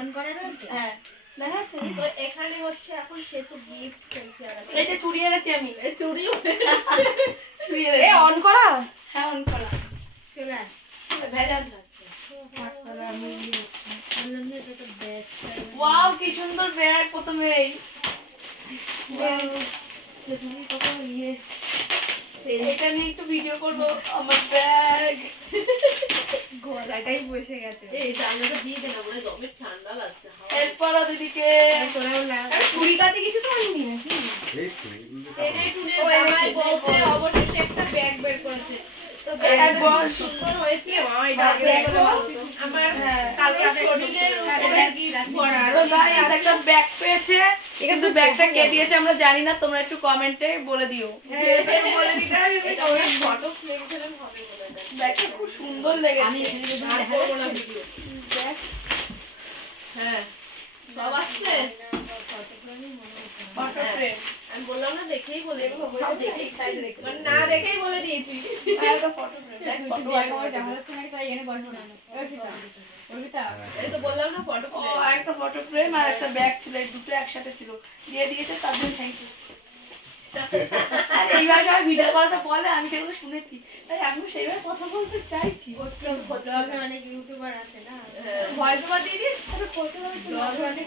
On করা রয়েছে? হ্যাঁ দেখাচ্ছে তো এখানে হচ্ছে এখন সেতু গিফট চলছে। আর এই যে চুড়ি এনেছি আমি এই চুড়ি চুড়ি এনেছি এ অন করা হ্যাঁ অন করা চলে আয়। ভেজাল লাগছে আমি বললাম যে এটা তো ব্যাগ। ওয়াও কি সুন্দর ব্যাগ প্রথমেই তুমি কত ইয়ে এটা নিয়ে একটু ভিডিও করবো আমার ব্যাগ গলাটাই বসে গেছে। এই জানলাটা দিয়ে দে না, বলে দমে ঠান্ডা লাগছে। এরপর দিদিকে তোরাও লাগা চুরি কাছে কিছু তো আনবি নাকি? টেনে টুনে জামাই বলতে অবশেষে একটা ব্যাগ বের করেছে। তো এক ব্যাগটা বল। খুব সুন্দর হয়েছে। মা এটা আগে দেখো। দেখো ভালো তো। আমার হ্যাঁ। কালকে শরীরের উপরে গিফট করা। তো guys, একটা ব্যাগ পেয়েছে কিন্তু ব্যাগটা কে দিয়েছে আমরা জানি না, তোমরা একটু কমেন্টে বলে দিও। বলে দিতে হবে এটা ওই ফটো ফ্রেম ফ্রেম হবে বলে দেয়। ব্যাগটা খুব সুন্দর লেগেছে আমি আর করবো না ভিডিও। ব্যাগ হ্যাঁ সব আসছে। ফটো ফ্রেম আমি বললাম না দেখেই বলে দিই। সব দেখে excited রেখে মানে না দেখেই বলে দিয়েছি। একটা ফটো ফ্রেম ফটো এই তো বললাম না ফটো ও ফ্রেম। আর একটা ফটো ফ্রেম আর একটা ব্যাগ ছিল, এই দুটো একসাথে ছিল, দিয়ে দিয়েছে তার জন্য থ্যাংক ইউ। আর এইবার সবাই ভিডিও করাতে বলে, আমি সেগুলো শুনেছি তাই আমিও সেইভাবে কথা বলতে চাইছি। ব্লগে অনেক ইউটিউবার আছে না। ভয়েস ওভার দিয়ে দিস। ব্লগে অনেক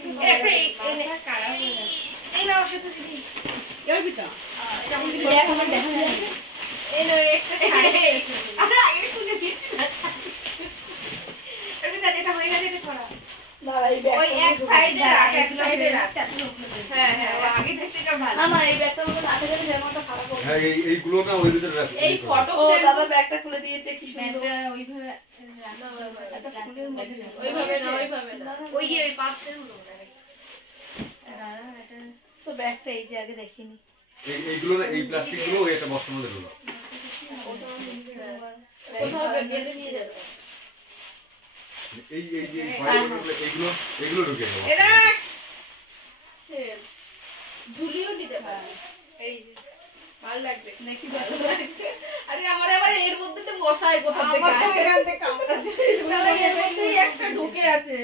একটা কারা হয়ে যাচ্ছে। এই নাও সেটা দিদি। ইউটিউবার। এটা আমাদের দেখ আমার দেখা যাচ্ছে। এই নো একটা ছাড়ে গেছে। আচ্ছা আগে শুনে দিস। এটা হয়ে গেছে এটা ছড়া। দাঁড়া, এই ব্যাগটা ওই এক সাইডে রাখ, এক সাইডে রাখ। হ্যাঁ হ্যাঁ রাখ। আগে থেকে ভালো। না না এই ব্যাগটা মধ্যে রাখা যাবে, যেমনটা খারাপ হবে। হ্যাঁ এইগুলো না ওই ভিতরে রাখি। এই ফটো ও ফ্রেম দাদা ব্যাগটা খুলে দিয়েছে, কি সুন্দর। ওইভাবে একটা ফুলের মধ্যে রাখা। ওইভাবে না ওইভাবে না। ওই যে পাশের হলো না। তো ব্যাগটা এই যে আগে দেখিনি। এইগুলো না এই প্লাস্টিক গুলো ওই একটা বস্তার মধ্যে ঢোকা। কোথাও গেলে নিয়ে যাবে। এই এই যে এইগুলো এইগুলো ঢুকে দেবো। এটা সে ঝুলিও দিতে পারে। এই যে ভালো লাগবে। নাকি ভালো লাগছে? আরে আমার আবার এর মধ্যে তো মশাই কোথা থেকে আমার তো আসে? এখান থেকে কামড়াচ্ছে। এর মধ্যেই একটা ঢুকে আছে।